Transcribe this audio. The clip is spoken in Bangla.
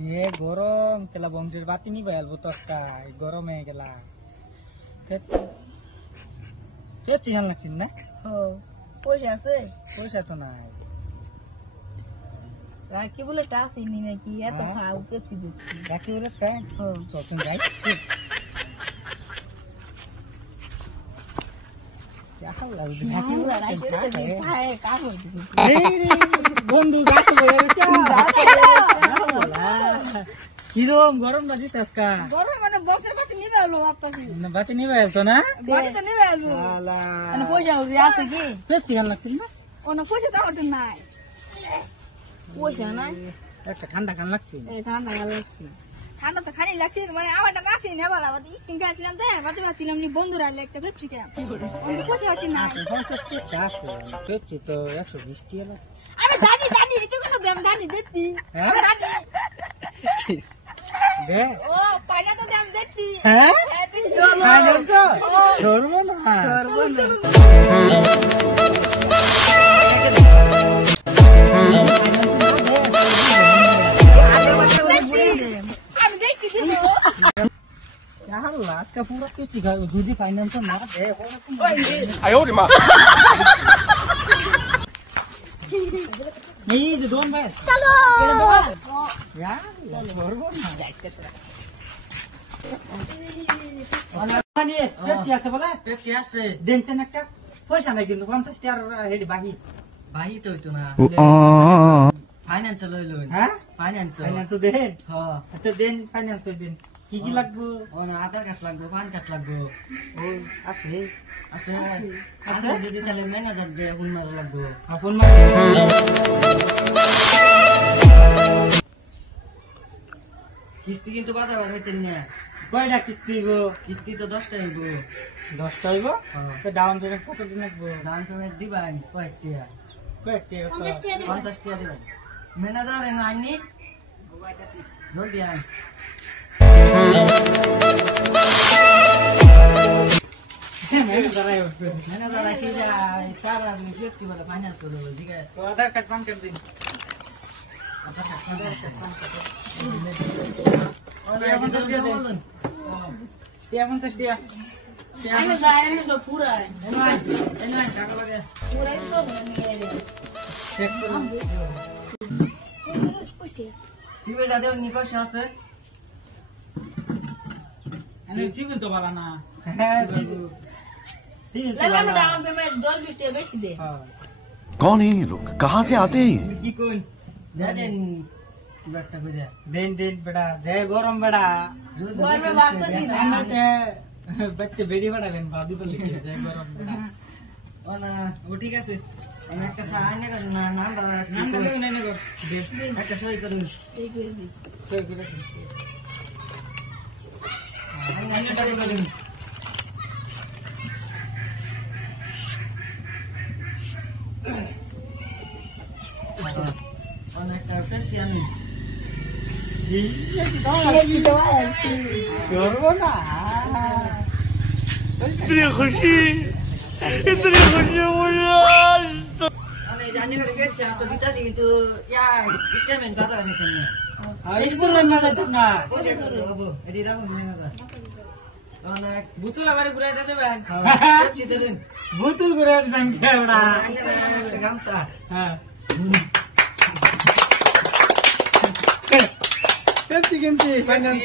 যে গরম কেলা বংশের বাতি নিবে আলবো তস্কা গরমে গেলা চিহান লাগছিস না পয়সা আছে পয়সা তো নাই রাখি বলে টাস ইনি নাকি এত খাও পেপসি দিচ্ছি রাখি বলে তাই চল যাই বন্ধু কিরম গরম বাজিস আজকা গরম মানে বক্সের বাতি নিবে আলো আপনাকে বাতি নিবে তো না বাতি তো নিবে আলো মানে পয়সা আছে কি পেপসি খান লাগছিস না ওনা পয়সা তো হতে নাই পয়সা নাই একটা ঠান্ডা খান লাগছে ঠান্ডা লাগছে ঠান্ডা তো খালি লাগছে মানে আমারটা কাছে নেবালা বাদ ইস্টিং খাইছিলাম দে বাতি বাতিলাম নি বন্ধুরা একটা পেপসি কে ওনা পয়সা হতে নাই 50 টাকা আছে পেপসি তো 120 টাকা আমি জানি তুই কোন দাম জানি দিতি জানি দে ও পাইনা তো দাম দিতি হ্যাঁ তুই চলো পাইনা তো ধরবো না আমি দেখছি দিছো आज का पूरा कुछ दूधी फाइनेंस ना दे नहीं ये दोन भाई चलो यार बरोबर ना आणि पेप्सी আছে বলে পেপসি আছে দেনছেন একটা পয়সা নাই কিন্তু 50 টাকার হেডি বাহি বাহি তো হইতো না ফাইন্যান্স লইলো হ্যাঁ ফাইন্যান্স ফাইনান্স দেন হ্যাঁ তো দেন ফাইনান্স দেন কি কি লাগবে ও না আধার কার্ড লাগবে পান কার্ড লাগবে ও আছে আছে আছে যদি তাহলে ম্যানেজার দে ফোন মারা লাগবে ফোন মার কিস্তি কিন্তু বাজার হইতেন না কয়টা কিস্তি গো কিস্তি তো 10টা হইব 10টা হইব তো ডাউন পেমেন্ট কত দিন লাগবে ডাউন পেমেন্ট দিবাই কয়েকটা কয়টা 50 টাকা 50 টাকা দিবাই ম্যানেজার এনে আইনি জলদি আন ম্যানেজার আসি যা কার আপনি পেপসি বলে ফাইন্যান্স বলে ঠিক আছে তো আধার কার্ড পান কার্ড দিন আধার কার্ড পান কার্ড টিয়া 50 টাকা দিন টিয়া 50 টাকা আমি যাই না সব পুরা এনওয়াই টাকা লাগে পুরাই সব নিয়ে রে চেক করুন সিভিলটা দেও নিকশ আছে সিভিল তো বালা না হ্যাঁ সিভিল তো লাগলাম বালা ডাউন পেমেন্ট 10 টাকা বেশি দে হ্যাঁ कौन है ये लोग कहाँ से आते हैं ये? কি কোন দেন একটা করে দিন দিন বেটা জয় গরম বেটা গরমে বাঁচতেছি না সামনেতে বাইতে বেড়ি বাড়াবেন ভাবি বলে কি জয় গরম বেটা ও না ও ঠিক আছে আমি একটা সাইন না নাম্বার নামটা দেও নাই না একটা সই করুন এই করে দি সই করে দিন একটা সই করুন অনেকটা পেপসি আমি করবো না इतनी खुशी मुझे आज আমি জানি করে পেপসি তো দিতাছি কিন্তু ইয়া স্টেটমেন্ট কথা নিতে না স্কুলের না যাইতাম না ওকে করব এডি রাখুন না অনেক বুতুল আবার ঘুরাই দিতে যাবেন পেপসি দেন বুতুল ঘুরাই দিতাম কে বেটা গামছা হ্যাঁ পেপসি কিনছি ফাইনান্স